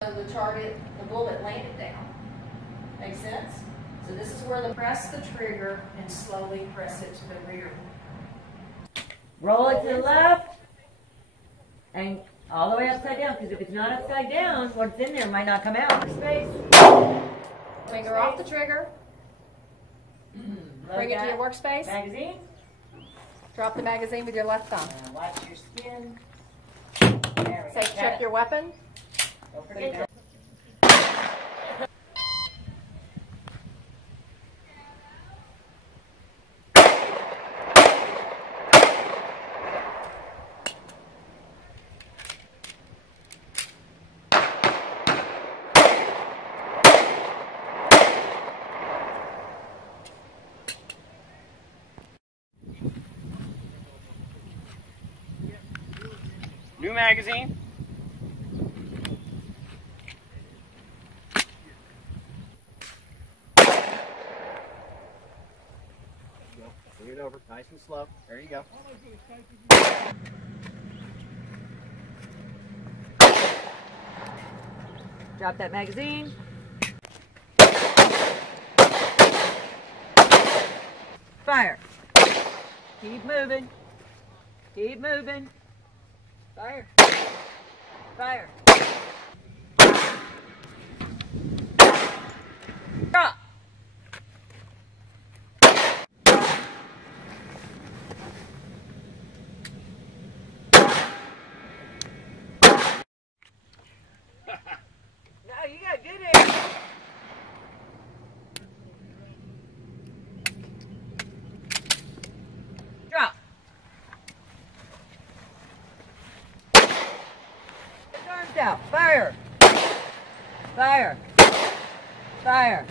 The target, the bullet landed down. Make sense? So this is where press the trigger and slowly press it to the rear. Roll it to the left and all the way upside down, because if it's not upside down, what's in there might not come out. Space. Finger off the trigger. Bring it to your workspace. Magazine. Drop the magazine with your left thumb. Watch your skin. There we go. Say, check your weapon. Don't forget that. New magazine. Bring it over, nice and slow. There you go. Drop that magazine. Fire. Keep moving. Keep moving. Fire. Fire. Drop. No, you got good air. Drop. Arms out. Fire. Fire. Fire.